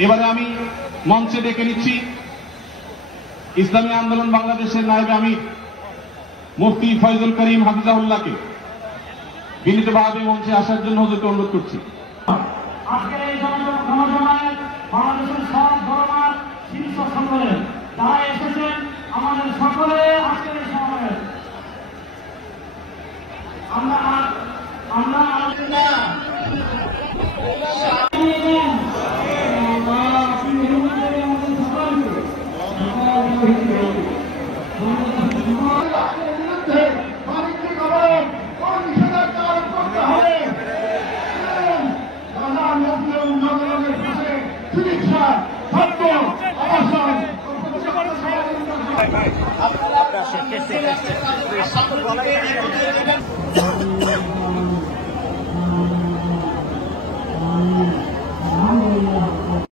এবারে আমি মঞ্চে ডেকে নিচ্ছি ইসলামী আন্দোলন বাংলাদেশের নায়েবে আমির মুফতি ফয়জুল করিম হাফিজাহুল্লাহকে বিনীতভাবে মঞ্চে আসার জন্য হুজুরকে অনুরোধ করছি। আজকের এই জনসভায় বাংলাদেশের সব ধর্মের শীর্ষ সম্মেলন যারা এসেছেন আমাদের সকলে আজকের এই সমাবেশ আমরা আপনারা